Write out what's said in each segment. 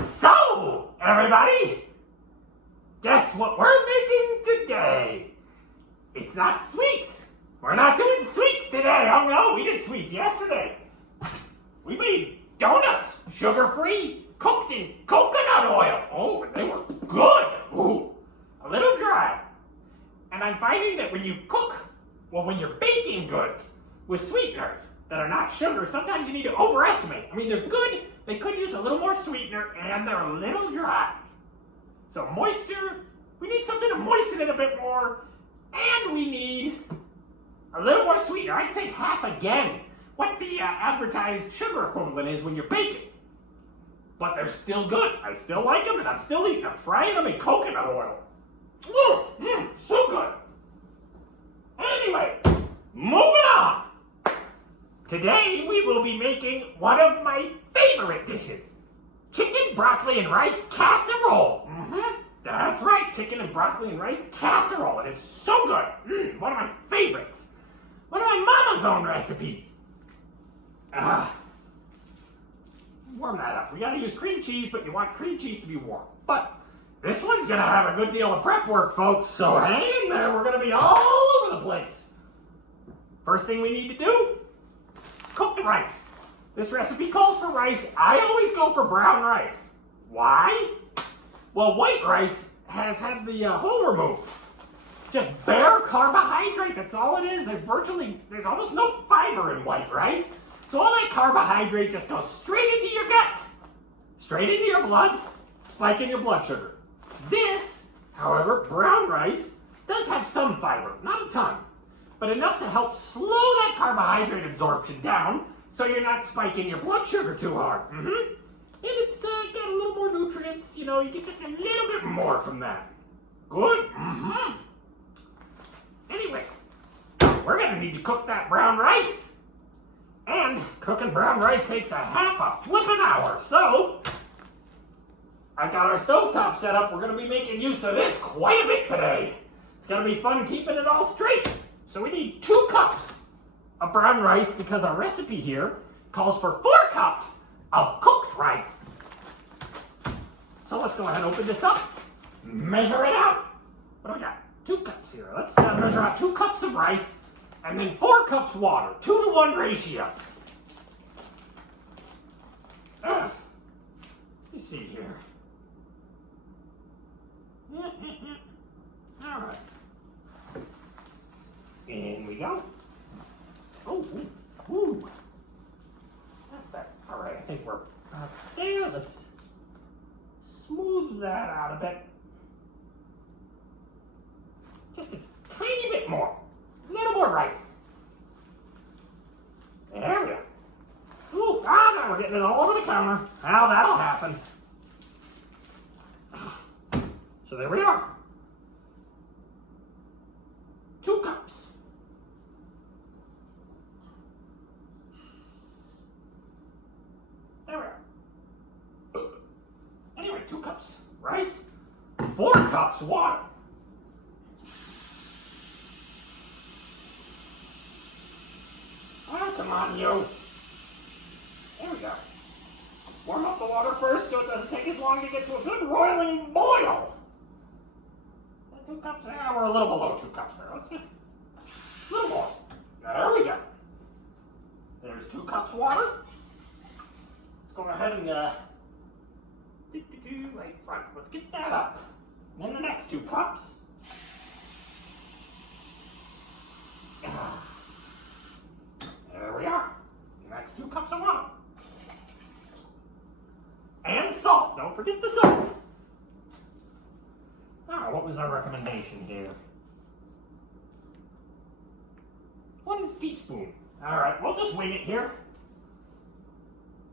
So, everybody, guess what we're making today? It's not sweets. We're not doing sweets today. Oh no, we did sweets yesterday. We made donuts, sugar-free, cooked in coconut oil. Oh, and they were good. Ooh, a little dry. And I'm finding that when you cook, well, when you're baking goods with sweeteners that are not sugar, sometimes you need to overestimate. I mean, they're good. They could use a little more sweetener, and they're a little dry. So moisture, we need something to moisten it a bit more, and we need a little more sweetener. I'd say half again what the advertised sugar equivalent is when you're baking. But they're still good. I still like them, and I'm still eating them, frying them in coconut oil. So good. Anyway, moving on. Today we will be making one of my favorite dishes. Chicken, broccoli, and rice casserole. That's right, chicken and broccoli and rice casserole. It is so good. One of my favorites. One of my mama's own recipes. Warm that up. We gotta use cream cheese, but you want cream cheese to be warm. But this one's gonna have a good deal of prep work, folks, so hang in there. We're gonna be all over the place. First thing we need to do, cook the rice. This recipe calls for rice. I always go for brown rice. Why? Well, white rice has had the hull removed. Just bare carbohydrate, that's all it is. There's almost no fiber in white rice. So all that carbohydrate just goes straight into your guts, straight into your blood, spiking your blood sugar. This, however, brown rice, does have some fiber, not a ton, but enough to help slow that carbohydrate absorption down so you're not spiking your blood sugar too hard. And it's got a little more nutrients, you get just a little bit more from that. Good. Anyway, we're gonna need to cook that brown rice. And cooking brown rice takes a half a flippin' hour. So, I've got our stovetop set up. We're gonna be making use of this quite a bit today. It's gonna be fun keeping it all straight. So we need 2 cups of brown rice because our recipe here calls for 4 cups of cooked rice. So let's go ahead and open this up, measure it out. What do we got? 2 cups here. Let's measure out 2 cups of rice and then 4 cups water, 2-to-1 ratio. Let me see here. All right. In we go. Ooh. That's better. All right, I think we're there. Let's smooth that out a bit. Just a tiny bit more. A little more rice. There we go. Ooh, now we're getting it all over the counter. Now that'll happen. So there we are. 2 cups. There we are. Anyway, 2 cups rice, 4 cups water. Oh, come on, you. There we go. Warm up the water first so it doesn't take as long to get to a good roiling boil. 2 cups there. We're a little below 2 cups there. Let's get a little more. There we go. There's 2 cups water. Let's go ahead and right front. Let's get that up. And then the next 2 cups. There we are. Next 2 cups of water. And salt. Don't forget the salt. What was our recommendation here? 1 teaspoon. All right, we'll just wing it here.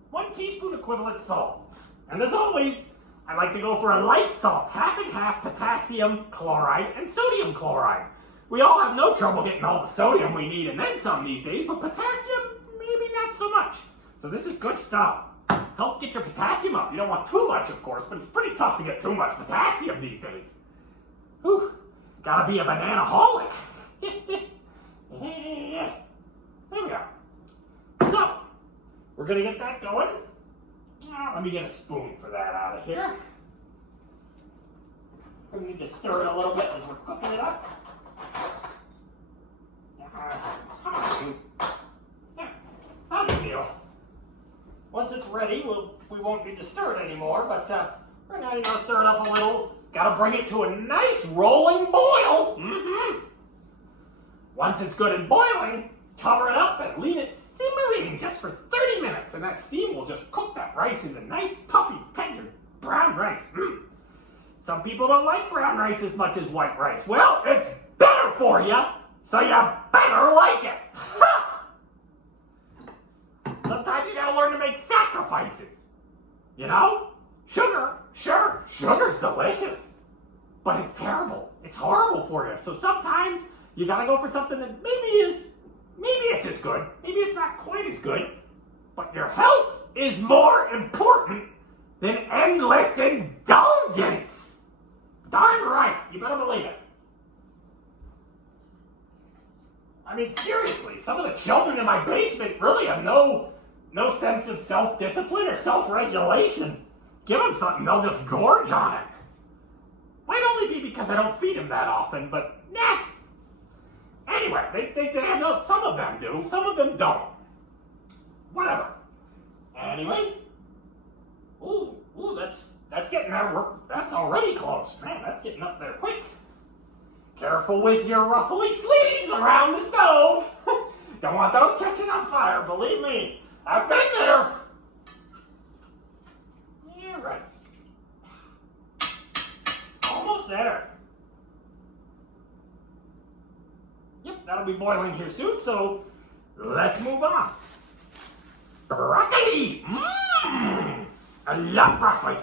1 teaspoon equivalent salt. And as always, I like to go for a light salt, half and half potassium chloride and sodium chloride. We all have no trouble getting all the sodium we need and then some these days, but potassium, maybe not so much. So this is good stuff. Help get your potassium up. You don't want too much, of course, but it's pretty tough to get too much potassium these days. Whew, gotta be a banana-holic. There we go. So, we're gonna get that going. Let me get a spoon for that out of here. We need to stir it a little bit as we're cooking it up. Not a big deal. Once it's ready, we won't need to stir it anymore, but right now you gotta stir it up a little. Gotta bring it to a nice rolling boil. Once it's good and boiling, cover it up and leave it simmering just for 30 minutes, and that steam will just cook that rice into nice, puffy, tender brown rice. Some people don't like brown rice as much as white rice. Well, it's better for you, so you better like it. Sometimes you gotta learn to make sacrifices. You know? Sugar, sure, sugar's delicious, but it's terrible. It's horrible for you. So sometimes you gotta go for something that maybe it's as good, maybe it's not quite as good, but your health is more important than endless indulgence. Darn right, you better believe it. I mean, seriously, some of the children in my basement really have no sense of self-discipline or self-regulation. Give them something, they'll just gorge on it. Might only be because I don't feed them that often, but nah. Anyway, some of them do, some of them don't. Whatever. Anyway. Ooh, that's getting there. That's already close. Man, that's getting up there quick. Careful with your ruffly sleeves around the stove. Don't want those catching on fire, believe me. I've been there. Yeah, right. Almost there. Yep, that'll be boiling here soon, so let's move on. Broccoli! I love broccoli.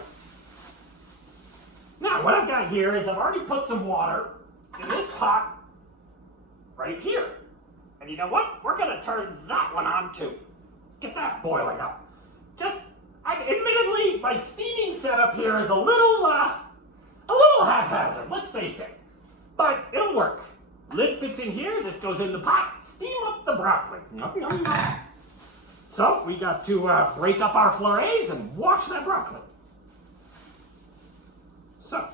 Now, what I've got here is I've already put some water in this pot right here. And you know what? We're going to turn that one on too. Get that boiling up. Admittedly, my steaming setup here is a little haphazard, let's face it. But it'll work. Lid fits in here, this goes in the pot. Steam up the broccoli. So, we got to break up our florets and wash that broccoli. So,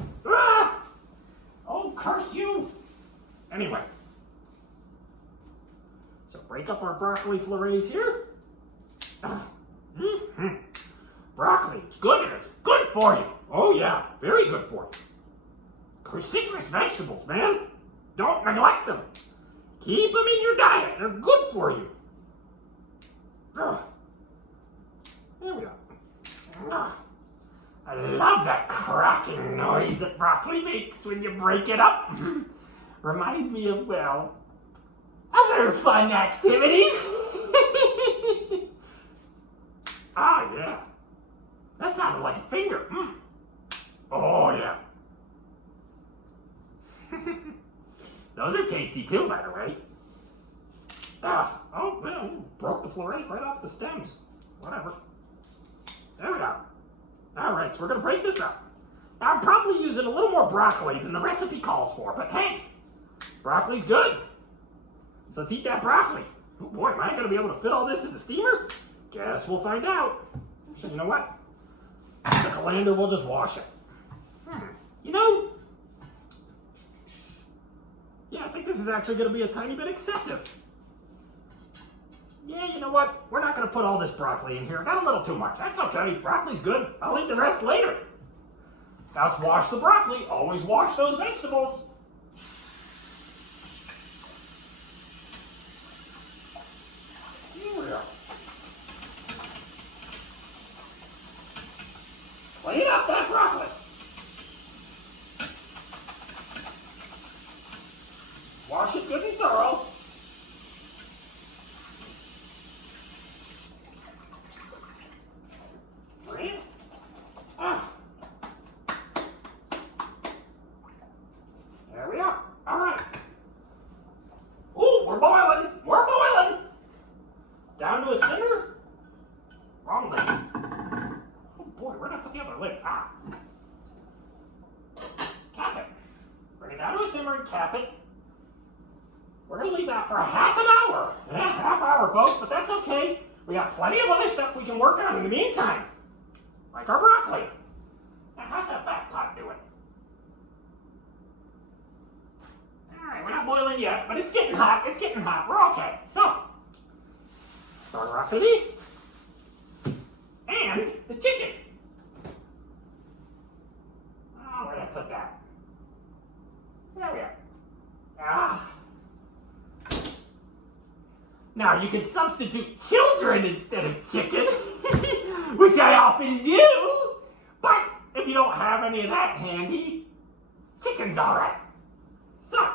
oh, curse you. Anyway. So, break up our broccoli florets here. Broccoli, it's good and it's good for you. Oh yeah, very good for you. Cruciferous vegetables, man. Don't neglect them. Keep them in your diet. They're good for you. There we go. I love that cracking noise that broccoli makes when you break it up. Reminds me of, well, other fun activities. Ah, yeah. That sounded like a finger. Oh, yeah. Those are tasty too, by the way. Oh, well, broke the florets right off the stems. Whatever. There we go. All right, so we're going to break this up. Now, I'm probably using a little more broccoli than the recipe calls for, but hey, broccoli's good. So let's eat that broccoli. Oh boy, am I going to be able to fit all this in the steamer? Guess we'll find out. So you know what? The colander, we'll just wash it. You know, yeah, I think this is actually going to be a tiny bit excessive. Yeah, you know what? We're not going to put all this broccoli in here. I got a little too much. That's okay. Broccoli's good. I'll eat the rest later. Now let's wash the broccoli. Always wash those vegetables. Here we go. Clean up that broccoli. Wash it good and thorough. There we are. All right. Ooh, we're boiling. We're boiling. Down to a simmer. Wrong lid. Oh boy, where'd I put the other lid? Cap it. Bring it down to a simmer and cap it. We're going to leave that for a half an hour. Yeah, half hour, folks, but that's okay. We got plenty of other stuff we can work on in the meantime. like our broccoli. Now, how's that back pot doing? All right, we're not boiling yet, but it's getting hot. It's getting hot. We're okay. So, our broccoli and the chicken. Oh, where'd I put that? There we are. Ah. Now, you can substitute children instead of chicken, which I often do, but if you don't have any of that handy, chicken's all right. So,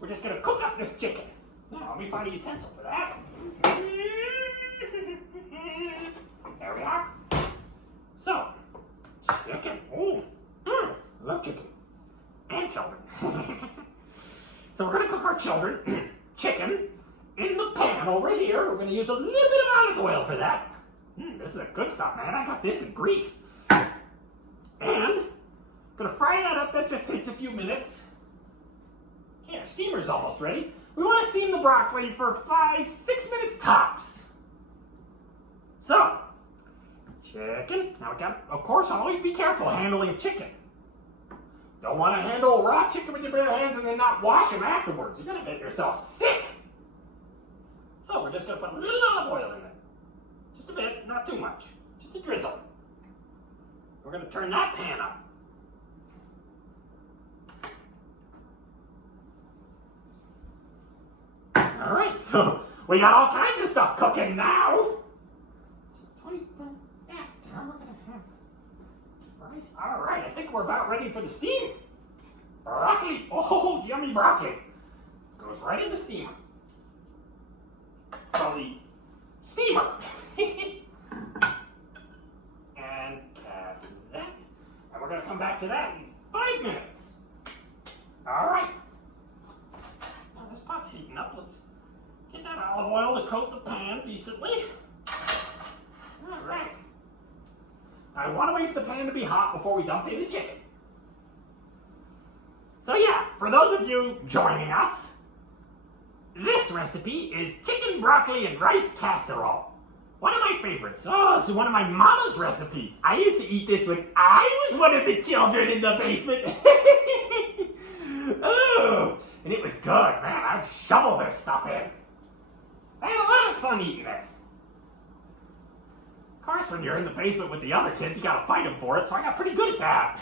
we're just going to cook up this chicken. Now, let me find a utensil for that. There we are. So, chicken. Oh, love chicken. And children. So we're going to cook our chicken in the pan over here. We're going to use a little bit of olive oil for that. This is a good stuff, man. I got this in grease. And going to fry that up. That just takes a few minutes. Okay, our steamer's almost ready. We want to steam the broccoli for 5-6 minutes tops. So, chicken. Now we got, of course, always be careful handling chicken. Don't want to handle raw chicken with your bare hands and then not wash them afterwards. You're going to get yourself sick. So we're just going to put a little olive oil in there. Just a bit, not too much. Just a drizzle. We're going to turn that pan up. All right, so we got all kinds of stuff cooking now. 24 after, we're going to have rice. All right, I think we're about ready for the steam. Broccoli, oh, yummy broccoli. Goes right in the steamer. Well, the steamer. And cap that. And we're going to come back to that in 5 minutes. All right. Now this pot's heating up. Let's get that olive oil to coat the pan decently. All right. I want to wait for the pan to be hot before we dump in the chicken. So yeah, for those of you joining us, this recipe is chicken, broccoli, and rice casserole. One of my favorites. Oh, this is one of my mama's recipes. I used to eat this when I was one of the children in the basement. Oh, and it was good, man. I'd shovel this stuff in. I had a lot of fun eating this. Of course, when you're in the basement with the other kids, you gotta fight them for it, so I got pretty good at that.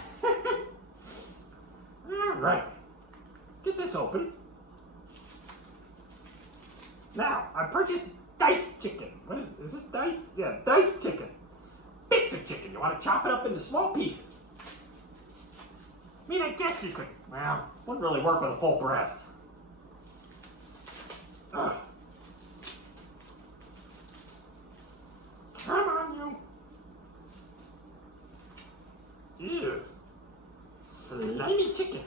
Alright, let's get this open. Now, I purchased diced chicken. What is this diced? Yeah, diced chicken. Bits of chicken. You want to chop it up into small pieces. I mean, I guess you could, well, wouldn't really work with a full breast. Ugh. Come on, you. Ew. Slimy chicken.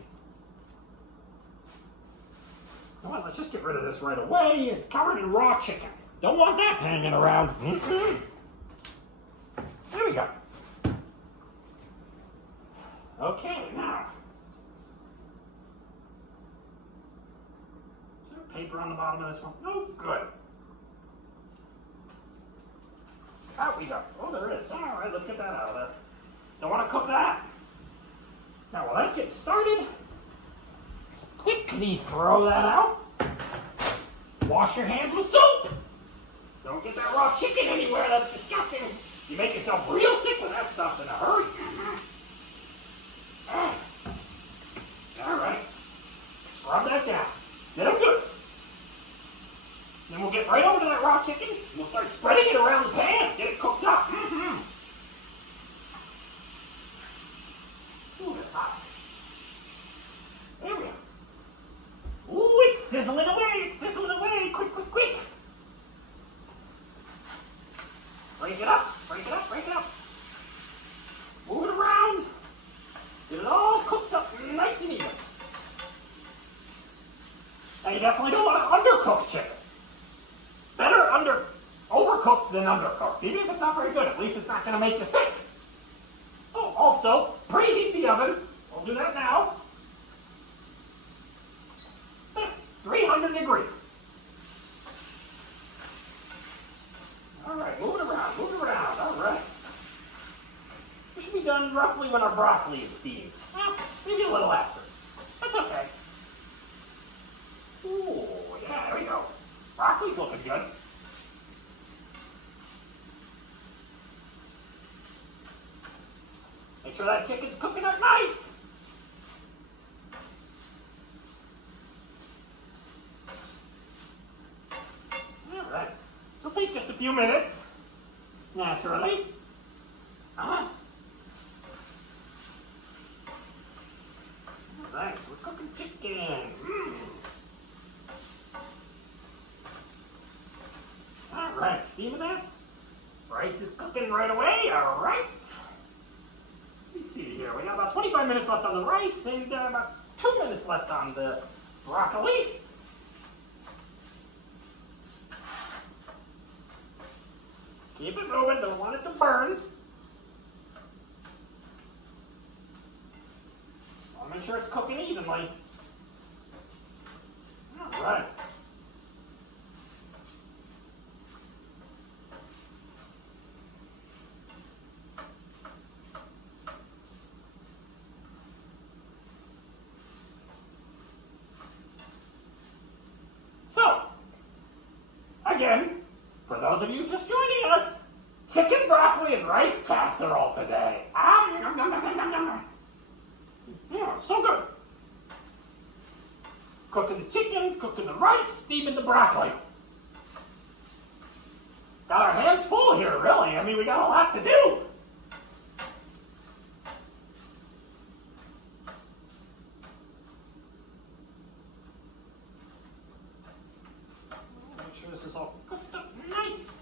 Well, let's just get rid of this right away. It's covered in raw chicken. Don't want that hanging around. There we go. Okay, now. Is there paper on the bottom of this one? Oh, good. Out we go. Oh, there is. All right, let's get that out of there. Don't want to cook that. Now, while that's getting started, quickly throw that out. Wash your hands with soap. Don't get that raw chicken anywhere. That's disgusting. You make yourself real sick with that stuff in a hurry. All right. Scrub that down. Get them good. Then we'll get right over to that raw chicken. And we'll start spreading it around the pan. Get it cooked up. Ooh, that's hot. There we go. Ooh, it's sizzling away. It's sizzling away. Quick, quick, quick. Break it up. Break it up. Break it up. Move it around. Get it all cooked up nice and even. Now you definitely don't want to undercook chicken. Better overcooked than undercooked. Even if it's not very good, at least it's not going to make you sick. Oh, also, preheat the oven. We'll do that now. 300 degrees. All right, move it around, move it around. All right. done roughly when our broccoli is steamed. Well, maybe a little after. That's okay. Ooh, yeah, there we go. Broccoli's looking good. Make sure that chicken's cooking up nice. All right. This will take just a few minutes, naturally. All right, so we're cooking chicken. All right, steaming that. Rice is cooking right away. All right. Let me see here. We got about 25 minutes left on the rice and about 2 minutes left on the broccoli. Keep it moving. Don't want it to burn. I'll make sure it's cooking evenly. All right. So, again, for those of you just joining us, chicken, broccoli, and rice casserole today. Yum, yum, yum, yum, yum. Yeah, so good. Cooking the chicken, cooking the rice, steaming the broccoli. Got our hands full here, really. I mean, we got a lot to do. Make sure this is all cooked up nice.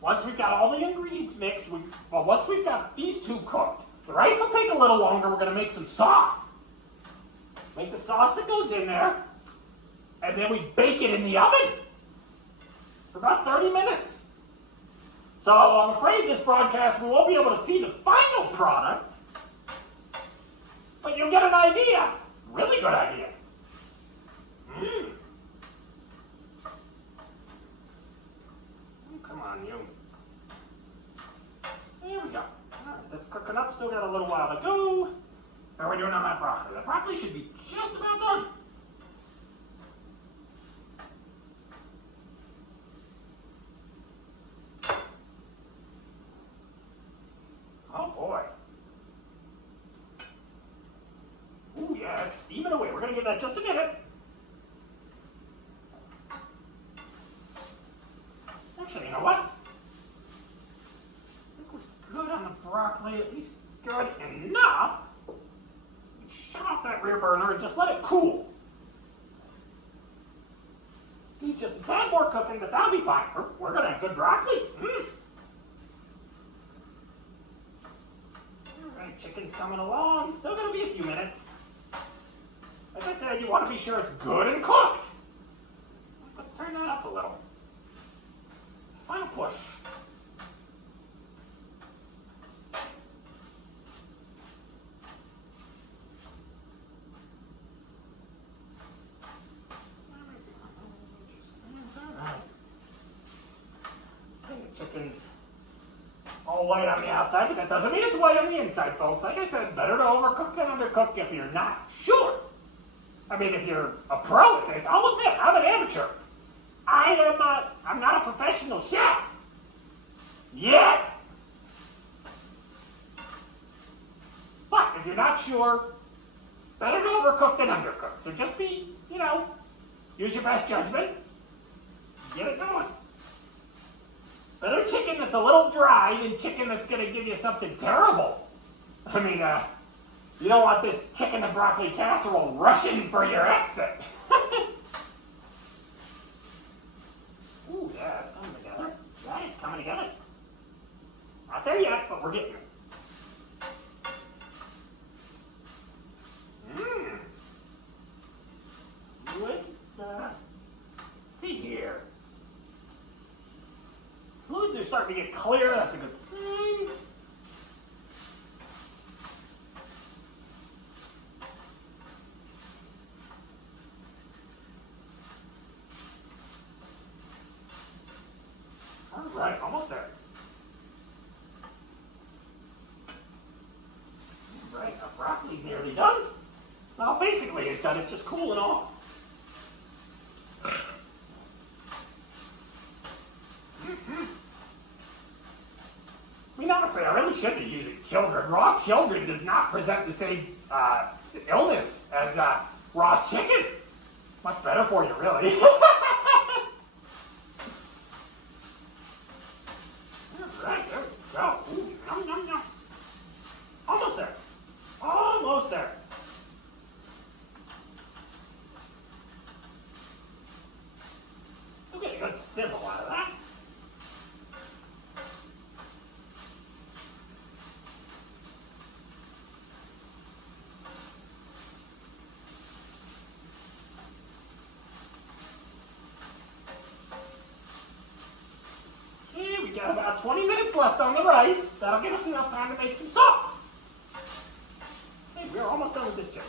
Once we've got all the ingredients mixed, once we've got these two cooked, the rice will take a little longer. We're going to make some sauce. Make the sauce that goes in there, and then we bake it in the oven for about 30 minutes. So I'm afraid this broadcast we won't be able to see the final product, but you'll get an idea. Really good idea. Come on, you. There we go. All right, that's cooking up. Still got a little while to go. How are we doing on that broccoli? The broccoli should be just about done. Oh boy. Ooh yeah, it's steaming away. We're going to give that just a minute. Actually, you know what? I think we're good on the broccoli, at least good enough. Shut off that rear burner and just let it cool. Needs just a tad more cooking, but that'll be fine. We're going to have good broccoli. Alright, chicken's coming along. Still going to be a few minutes. Like I said, you want to be sure it's good and cooked. Let's turn that up a little. Final push. Chicken's all white on the outside, but that doesn't mean it's white on the inside, folks. Like I said, better to overcook than undercook if you're not sure. I mean, if you're a pro at this, I'll admit, I'm an amateur. I'm not a professional chef. Yet. But if you're not sure, better to overcook than undercook. So just be, use your best judgment. Get it going. Better chicken that's a little dry than chicken that's going to give you something terrible. I mean, you don't want this chicken and broccoli casserole rushing for your exit. Ooh, yeah, it's coming together. Yeah, it's coming together. Not there yet, but we're getting there. Let's see here. Fluids are starting to get clear. That's a good sign. All right, almost there. nearly done. Well, basically it's done. It's just cooling off. I mean, honestly, I really should be using children. Raw children does not present the same illness as raw chicken. Much better for you, really. Alright, there we go. Ooh, yum, yum, yum. Almost there. Almost there. We'll get a good sizzle out of that. Got about 20 minutes left on the rice. That'll give us enough time to make some sauce. Hey, we're almost done with this chicken.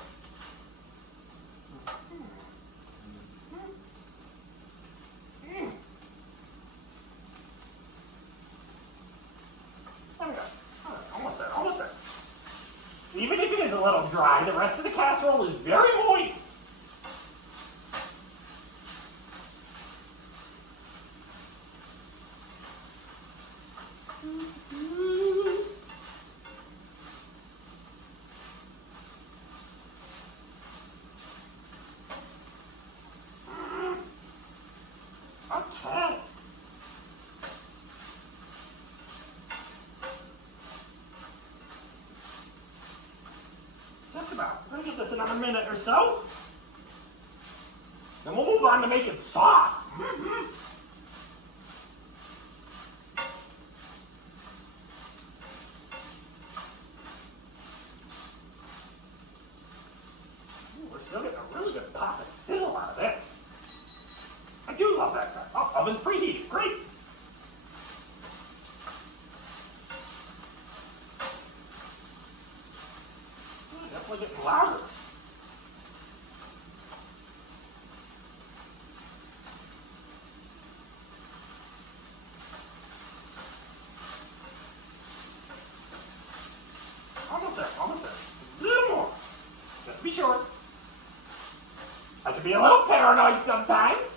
There we go. All right, almost there, almost there. Even if it is a little dry, the rest of the casserole is very moist. Okay. Just about. We're going to give this another minute or so. Then we'll move on to making sauce. We're still getting a really good pop and sizzle out of this. I do love that stuff. Oh, oven's preheated. Great. Oh, definitely getting louder. Almost there. Almost there. A little more. Just be sure. I can be a little paranoid sometimes.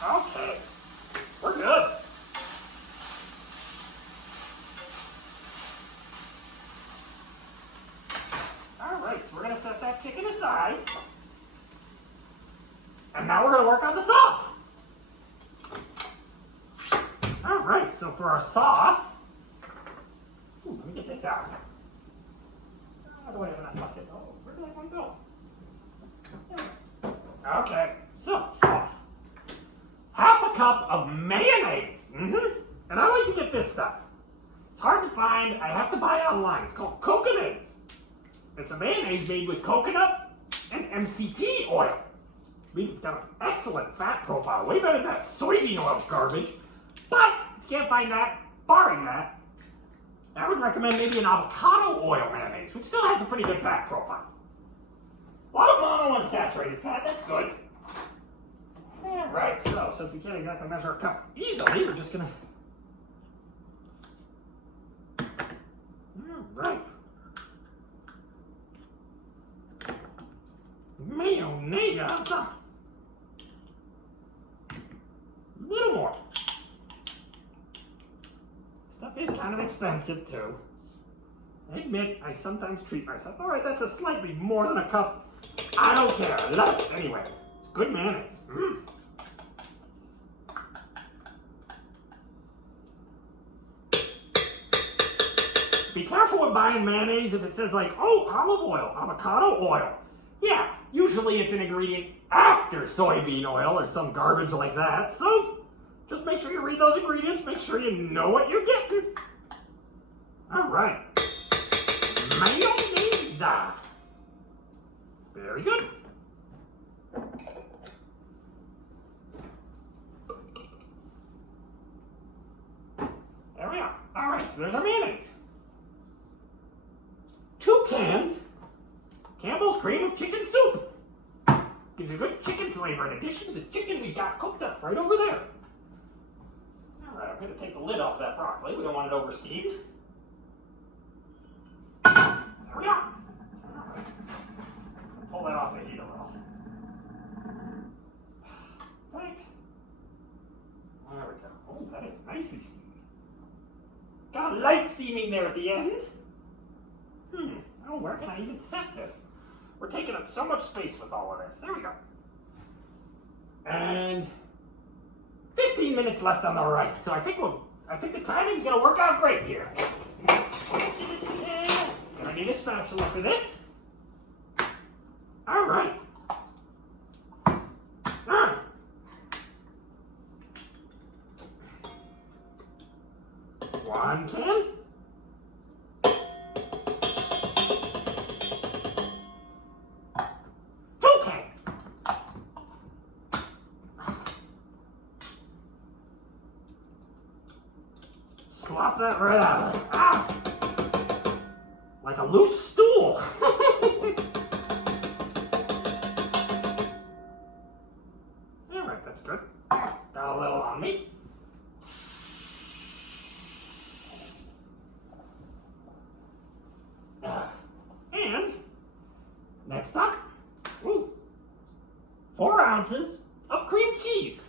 Okay, we're good. All right, so we're going to set that chicken aside. And now we're going to work on the sauce. All right, so for our sauce, let me get this out. How do I have enough bucket? Oh, where did that one go? Okay, so sauce. Half a cup of mayonnaise. And I like to get this stuff. It's hard to find. I have to buy it online. It's called Coconaise. It's a mayonnaise made with coconut and MCT oil. It means it's got an excellent fat profile. Way better than that soybean oil garbage. But if you can't find that, barring that, I would recommend maybe an avocado oil mayonnaise, which still has a pretty good fat profile. A lot of monounsaturated fat. That's good. Alright, so since we can't exactly measure a cup easily, we're just gonna... Alright. Mayonnaise. A little more. Stuff is kind of expensive too. I admit, I sometimes treat myself. Alright, that's a slightly more than a cup. I don't care. I love it. Anyway, it's good mayonnaise. Be careful with buying mayonnaise if it says like, oh, olive oil, avocado oil. Yeah, usually it's an ingredient after soybean oil or some garbage like that, so Just make sure you read those ingredients. Make sure you know what you're getting. All right. Mayonnaise. Very good. There we are. All right, so there's our mayonnaise. 2 cans Campbell's cream of chicken soup. Gives you a good chicken flavor in addition to the chicken we got cooked up right over there. All right, I'm going to take the lid off that broccoli. We don't want it over steamed. There we are. All right. Pull that off the heat a little. Right. There we go. Oh, that is nicely steamed. Got a light steaming there at the end. Oh, where can I even set this? We're taking up so much space with all of this. There we go. And 15 minutes left on the rice. So I think the timing's gonna work out great here. Gonna need a spatula for this. All right. One can. Slop that right out of it. Ah! Like a loose stool. Alright, that's good. Got a little on me. And next up, 4 ounces of cream cheese.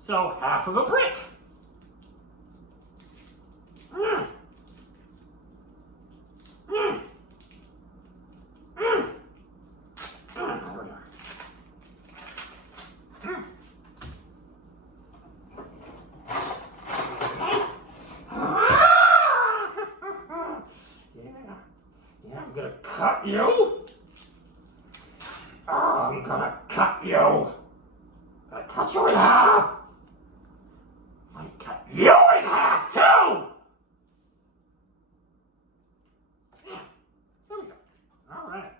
So half of a brick. I'm gonna cut you. Oh, I'm gonna cut you. I'm gonna cut you in half. I might cut you in half too. Yeah, there we go. All right.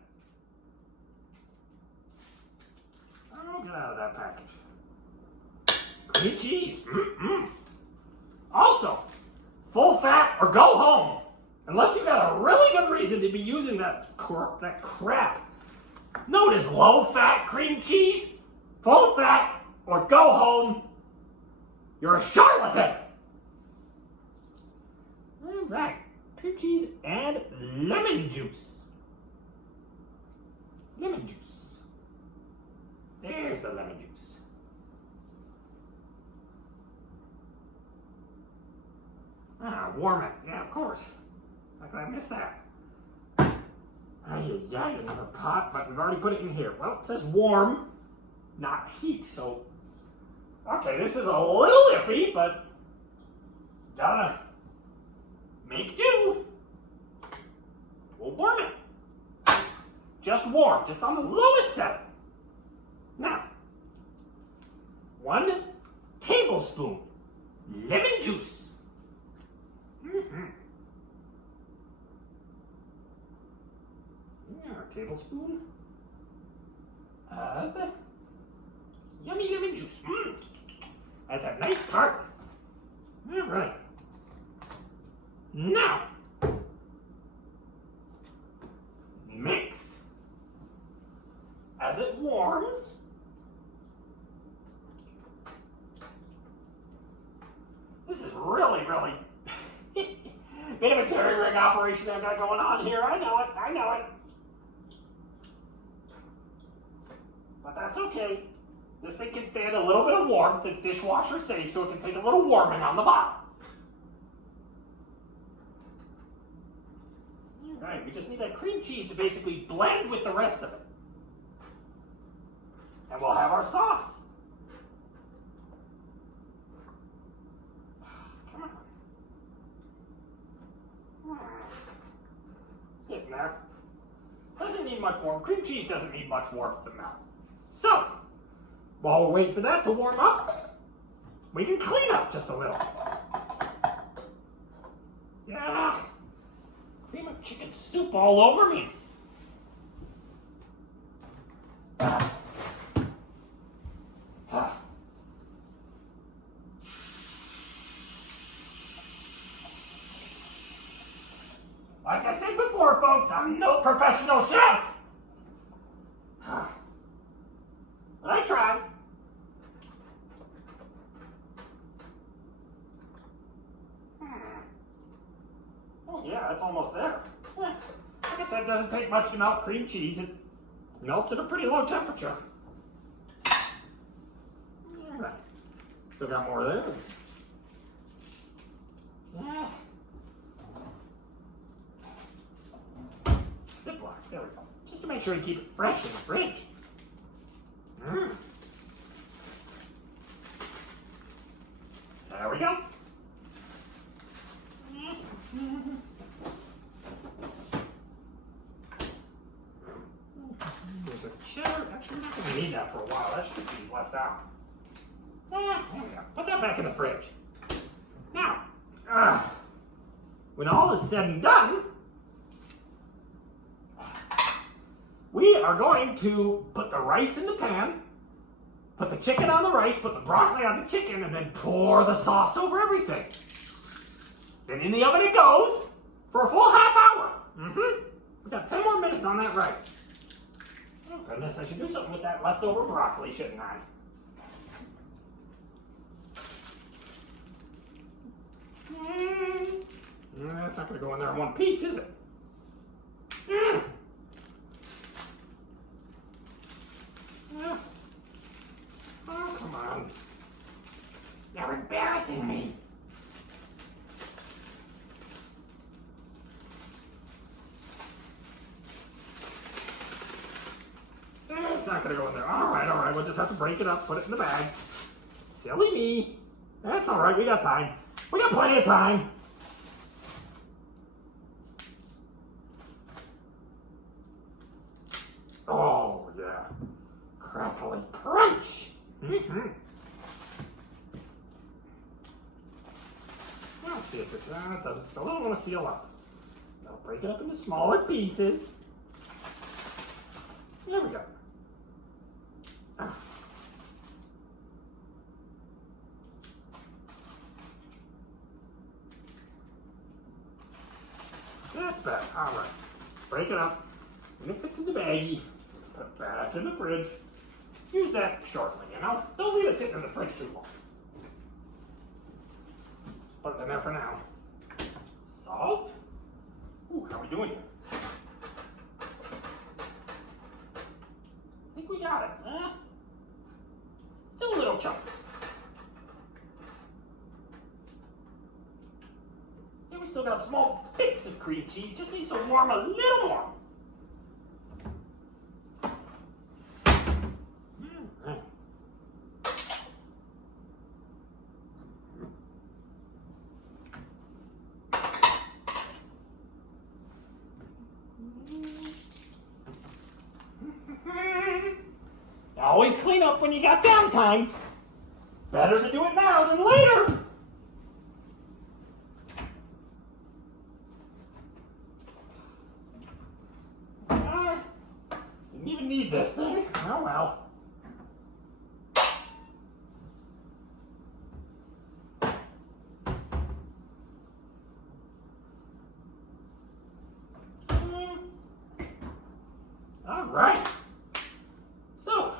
Oh, get out of that package. Cream cheese. Also, full fat or go home. Unless you've got a really good reason to be using that crap. Known as low-fat cream cheese, full fat, or go home. You're a charlatan. All right, cream cheese and lemon juice. Lemon juice. There's the lemon juice. Warm it. Yeah, of course. How could I miss that? Another pot, but we've already put it in here. Well, it says warm, not heat, so... Okay, this is a little iffy, but... Gotta... make do. We'll warm it. Just warm, just on the lowest setting. Now, 1 tablespoon lemon juice. A tablespoon of yummy lemon juice. That's a nice tart. All right. Now, mix as it warms. This is really bit of a jerry rig operation I've got going on here. I know it. But that's okay. This thing can stand a little bit of warmth. It's dishwasher safe, so it can take a little warming on the bottom. All right, we just need that cream cheese to basically blend with the rest of it. And we'll have our sauce. Come on. It's getting there. Doesn't need much warmth. Cream cheese doesn't need much warmth to melt. So, while we're waiting for that to warm up, we can clean up just a little. Yeah, cream of chicken soup all over me. Like I said before, folks, I'm no professional chef. But I try. Oh yeah, it's almost there. Like I said, it doesn't take much to melt cream cheese. It melts at a pretty low temperature. Alright. Still got more of those. Yeah. Ziploc, there we go. Just to make sure to keep it fresh in the fridge. There we go. There's the cheddar. Actually, we're not going to need that for a while. That should be left out. There we go. Put that back in the fridge. Now, when all is said and done, we are going to put the rice in the pan, put the chicken on the rice, put the broccoli on the chicken, and then pour the sauce over everything. Then in the oven it goes for a full half hour. We've got 10 more minutes on that rice. Oh goodness, I should do something with that leftover broccoli, shouldn't I? That's not going to go in there in one piece, is it? Oh, come on. You're embarrassing me. It's not going to go in there. All right. We'll just have to break it up, put it in the bag. Silly me. That's all right. We got time. We got plenty of time. Oh, yeah. Crackly crunch. Let's see if this does it still. I don't want to seal up. I'll break it up into smaller pieces. There we go. That's better. All right. Break it up. When it fits in the baggie, put it back in the fridge. Use that shortly, don't leave it sitting in the fridge too long. Put it in there for now. Salt. Ooh, how are we doing here? I think we got it. Still a little chunky. And we still got small bits of cream cheese. Just needs to warm a little more. Always clean up when you got downtime. Better to do it now than later. Didn't even need this thing. Oh well. All right. So,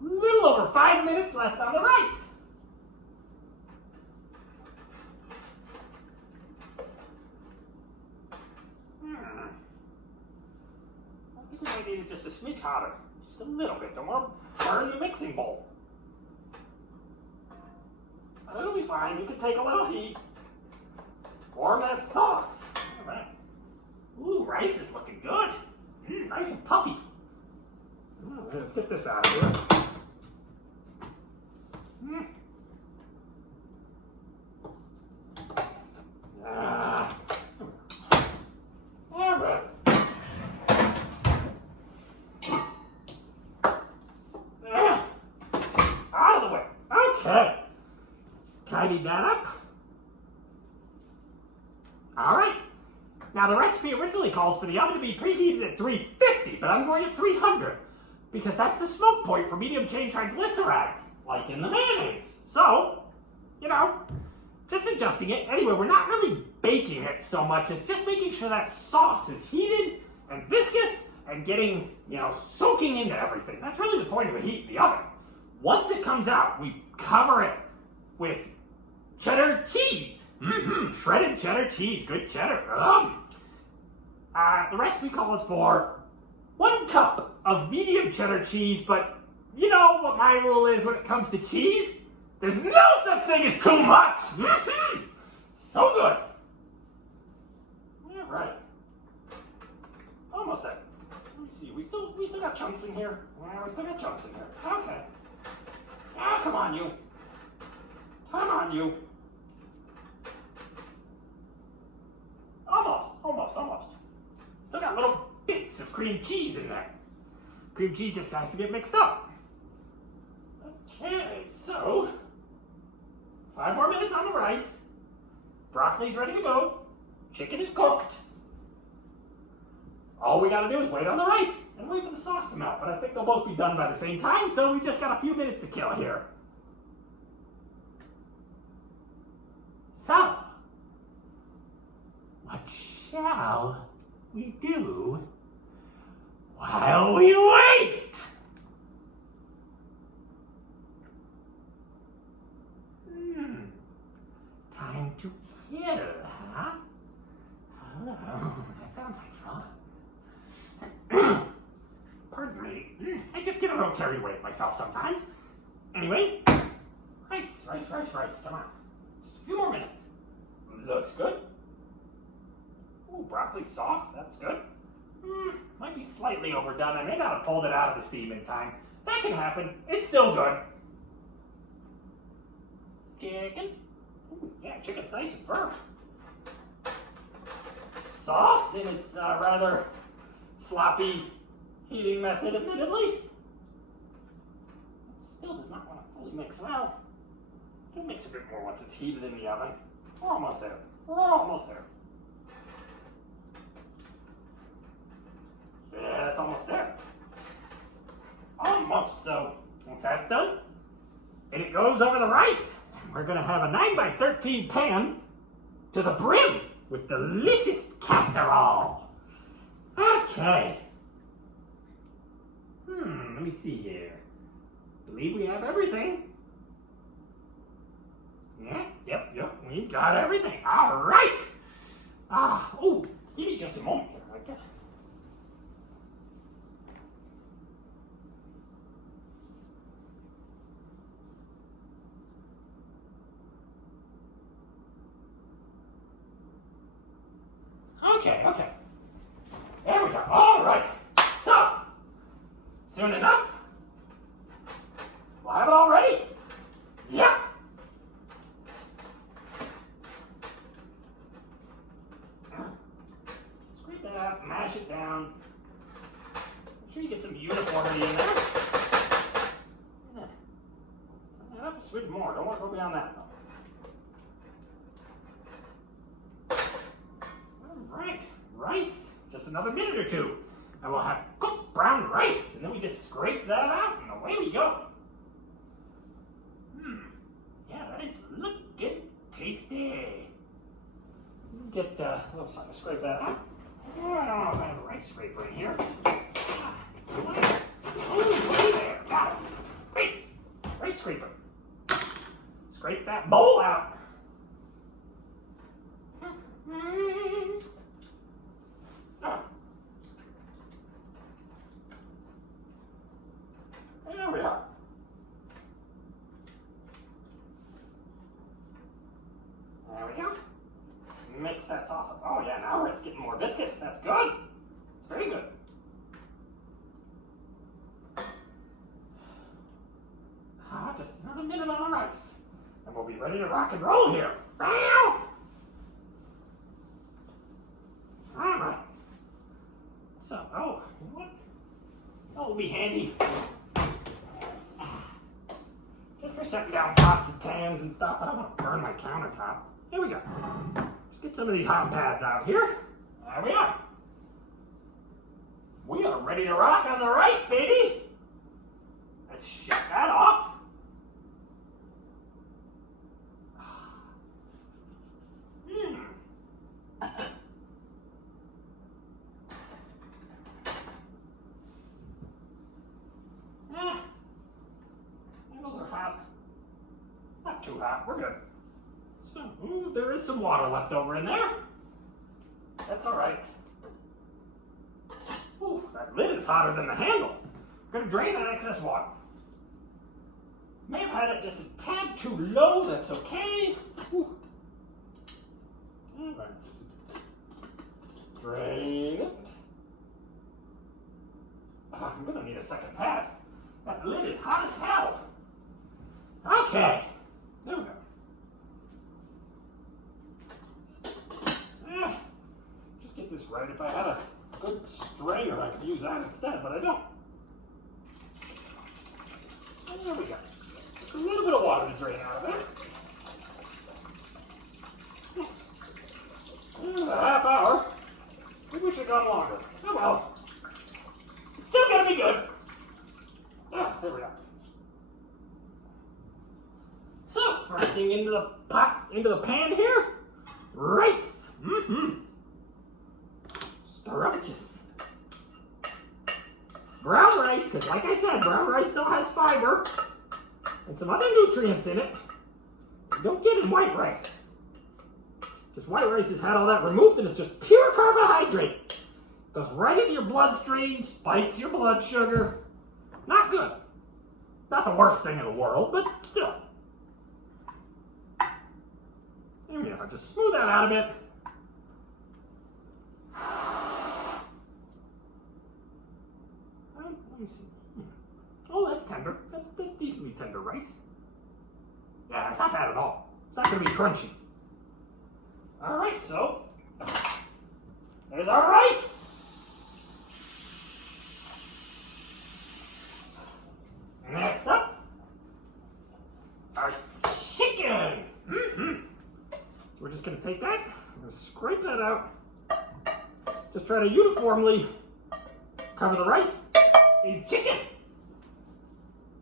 a little over 5 minutes left on the rice. I think we might need it just a smidge hotter. Just a little bit. Don't want to burn the mixing bowl. But it'll be fine. You can take a little heat. Warm that sauce. All right. Ooh, rice is looking good. Nice and puffy. All right, let's get this out of here. All right. Out of the way. Okay. Tidy that up. All right. Now the recipe originally calls for the oven to be preheated at 350, but I'm going at 300 because that's the smoke point for medium chain triglycerides, like in the mayonnaise. So, you know, just adjusting it. Anyway, we're not really baking it so much as just making sure that sauce is heated and viscous and getting, you know, soaking into everything. That's really the point of the heat in the oven. Once it comes out, we cover it with cheddar cheese. Shredded cheddar cheese, good cheddar. The recipe calls for 1 cup of medium cheddar cheese, but you know what my rule is when it comes to cheese? There's no such thing as too much. So good. All right. Almost there. Let me see. We still got chunks in here. Yeah, we still got chunks in here. Okay. Ah, come on, you. Come on, you. Almost. Still got little bits of cream cheese in there. Cream cheese just has to get mixed up. Okay, so 5 more minutes on the rice. Broccoli's ready to go. Chicken is cooked. All we gotta do is wait on the rice and wait for the sauce to melt. But I think they'll both be done by the same time, so we just got a few minutes to kill here. So, what shall we do while we wait? Time to kill, huh? Oh, that sounds like fun. Pardon me. I just get a little carried away with myself sometimes. Anyway, rice. Come on. Just a few more minutes. Looks good. Ooh, broccoli soft. That's good. Might be slightly overdone. I may not have pulled it out of the steam in time. That can happen. It's still good. Chicken. Ooh, yeah, chicken's nice and firm. Sauce in its rather sloppy heating method, admittedly. It still does not want to fully mix well. It'll mix a bit more once it's heated in the oven. We're almost there. Yeah, that's almost there. Almost. So, once that's done, and it goes over the rice, we're going to have a 9x13 pan to the brim with delicious casserole. Okay. Let me see here. Believe we have everything. Yep. We've got everything. All right. Give me just a moment here. Okay. Okay. There we go. All right. So, soon enough, we'll have it all ready. Yep. Scrape that out, mash it down. Make sure you get some uniformity in there. I'll have to switch more. Don't want to go beyond that, though. Right, rice, just another minute or two, and we'll have cooked brown rice, and then we just scrape that out, and away we go. Yeah, that is looking tasty. Get a little something to scrape that out. Oh, I don't know if I have a rice scraper in here. Way there, got it. Great, rice scraper. Scrape that bowl out. There we are. There we go. Mix that sauce up. Oh yeah, now it's getting more viscous. That's good. It's very good. Just another minute on the rice. And we'll be ready to rock and roll here. Bam! Alright. So, you know what? That will be handy. Just for setting down pots and pans and stuff. I don't want to burn my countertop. Here we go. Let's get some of these hot pads out here. There we are. We are ready to rock on the rice, baby. Let's shut that off. Handles are hot. Not too hot. We're good. So, there is some water left over in there. That's all right. Ooh, that lid is hotter than the handle. We're gonna drain that excess water. May have had it just a tad too low. That's okay. Ooh. All right. Drain it. Oh, I'm gonna need a second pad. That lid is hot as hell. Okay. There we go. Just get this right. If I had a good strainer, I could use that instead, but I don't. There we go. Just a little bit of water to drain out of there. A half hour. Maybe we should have gone longer. Oh well. It's still gonna be good. Ah, there we go. So, first thing into the pot, into the pan here, rice. Scrumptious. Brown rice, because like I said, brown rice still has fiber and some other nutrients in it. You don't get in white rice. Because white rice has had all that removed and it's just pure carbohydrate. Goes right into your bloodstream, spikes your blood sugar. Not good. Not the worst thing in the world, but still. There we go. Just smooth that out a bit. Let me see. Oh, that's tender. That's decently tender rice. Yeah, that's not bad at all. It's not going to be crunchy. All right, so there's our rice. Next up, our chicken. So we're just going to take that, we're going to scrape that out. Just try to uniformly cover the rice in chicken.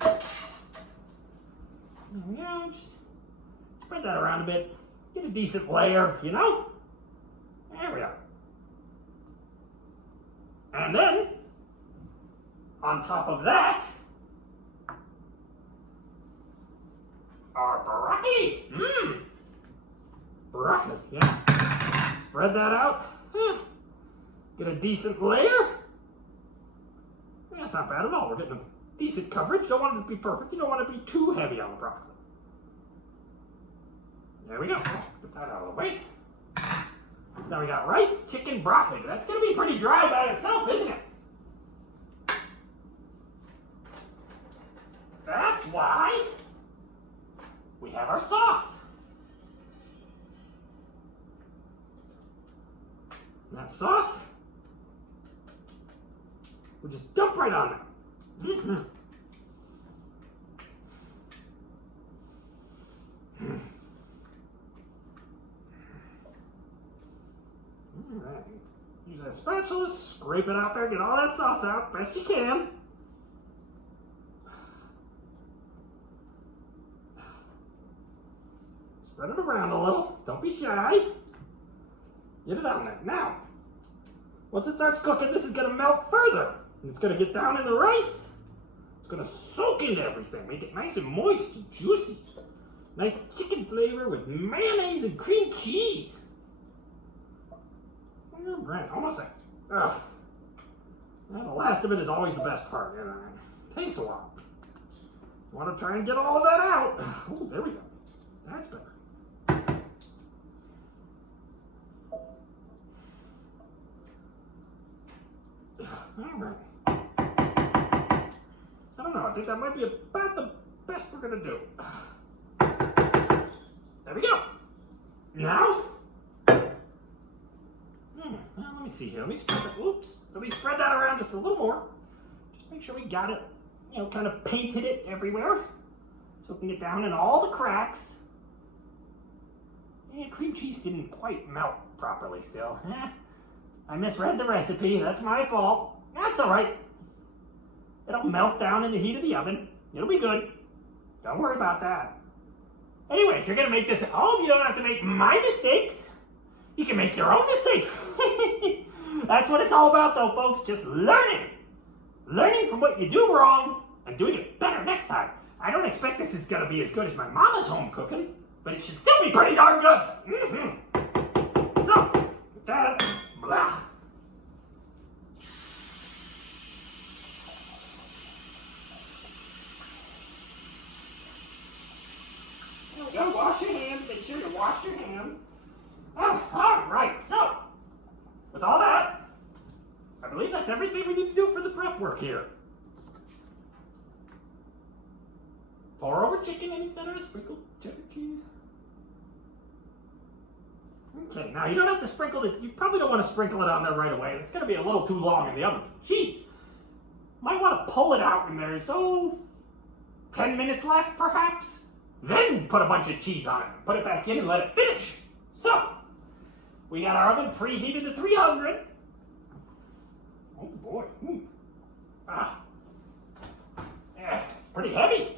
There we go. Just spread that around a bit. Get a decent layer, you know? There we are. And then, on top of that, our broccoli. Broccoli, yeah. Spread that out. Get a decent layer. That's not bad at all. We're getting a decent coverage. Don't want it to be perfect. You don't want it to be too heavy on the broccoli. There we go. Get that out of the way. So now we got rice, chicken, broccoli. That's going to be pretty dry by itself, isn't it? That's why we have our sauce. And that sauce, we'll just dump right on there. Alright, use that spatula, scrape it out there, get all that sauce out best you can. Spread it around a little, don't be shy. Get it on there. Now, once it starts cooking, this is going to melt further. And it's going to get down in the rice. It's going to soak into everything, make it nice and moist and juicy. Nice chicken flavor with mayonnaise and cream cheese. Right, almost there. Ugh. And the last of it is always the best part. You know, it takes a while. Want to try and get all of that out. Oh, there we go. That's better. All right. I don't know. I think that might be about the best we're going to do. There we go. Now, let me see here. Let me spread that. Oops. Let me spread that around just a little more. Just make sure we got it. You know, kind of painted it everywhere. soaking it down in all the cracks. And cream cheese didn't quite melt properly still. I misread the recipe, that's my fault. That's all right. It'll melt down in the heat of the oven. It'll be good. Don't worry about that. Anyway, if you're gonna make this at home, you don't have to make my mistakes. You can make your own mistakes. That's what it's all about though, folks, just learning. Learning from what you do wrong and doing it better next time. I don't expect this is gonna be as good as my mama's home cooking, but it should still be pretty darn good. So, with that, blah. There we go, wash your hands, make sure you wash your hands. Oh, all right, so, with all that, I believe that's everything we need to do for the prep work here. Pour over chicken in its center, sprinkle cheddar cheese. Okay, now you don't have to sprinkle it, you probably don't want to sprinkle it on there right away. It's going to be a little too long in the oven. Cheese. Might want to pull it out when there's, 10 minutes left perhaps. Then put a bunch of cheese on it. Put it back in and let it finish. So, we got our oven preheated to 300. Oh boy. Yeah, pretty heavy.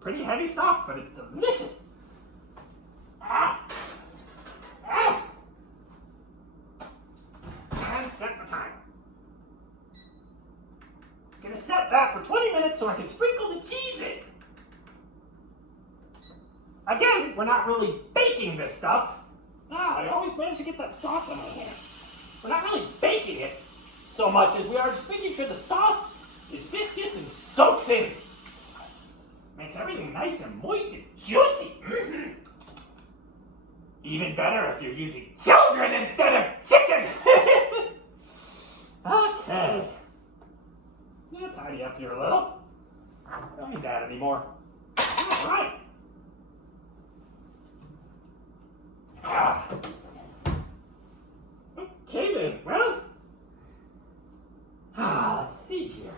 Pretty heavy stuff, but it's delicious. And set the time. I'm gonna set that for 20 minutes so I can sprinkle the cheese in. Again, we're not really baking this stuff. I always manage to get that sauce in my hand. We're not really baking it so much as we are just making sure the sauce is viscous and soaks in. Makes everything nice and moist and juicy. Even better if you're using children instead of chicken. Okay. Yeah, tidy up here a little. I don't need that anymore. All right. Okay then, well, let's see here.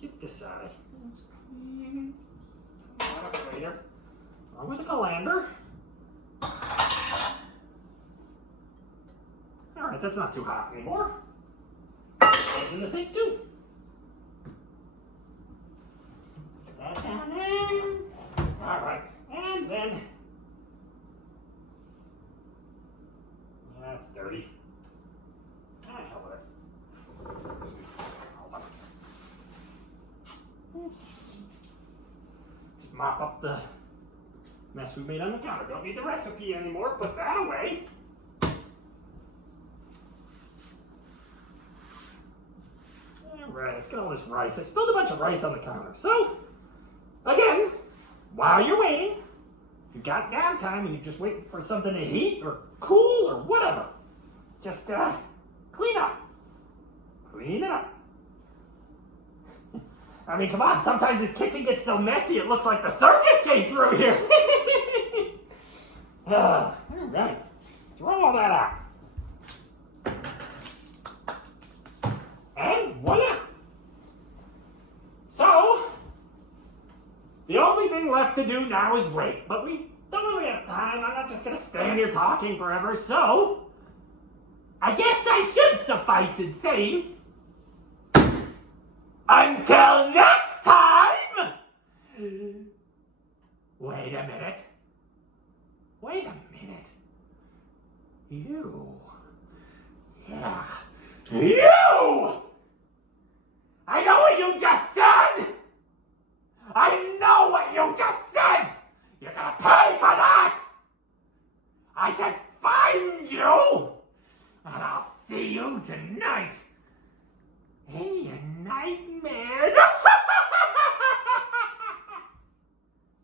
Get this out of here. Later, along with the colander. All right, that's not too hot anymore. It's in the sink too. Put that down there. All right, and then. That's dirty. Hell with it. Just mop up the mess we made on the counter. Don't need the recipe anymore. Put that away. Alright, let's get all this rice. I spilled a bunch of rice on the counter. So, again, while you're waiting, you got downtime and you're just waiting for something to heat or cool or whatever. Just clean up. Clean it up. I mean, come on, sometimes this kitchen gets so messy it looks like the circus came through here. All right, throw all that out. And voila. So, the only thing left to do now is wait. But we don't really have time. I'm not just going to stand here talking forever. So, I guess I should suffice in saying, until next time! Wait a minute. Wait a minute. You. Yeah. You! I know what you just said! I know what you just said! You're gonna pay for that! I can find you! And I'll see you tonight in your nightmares!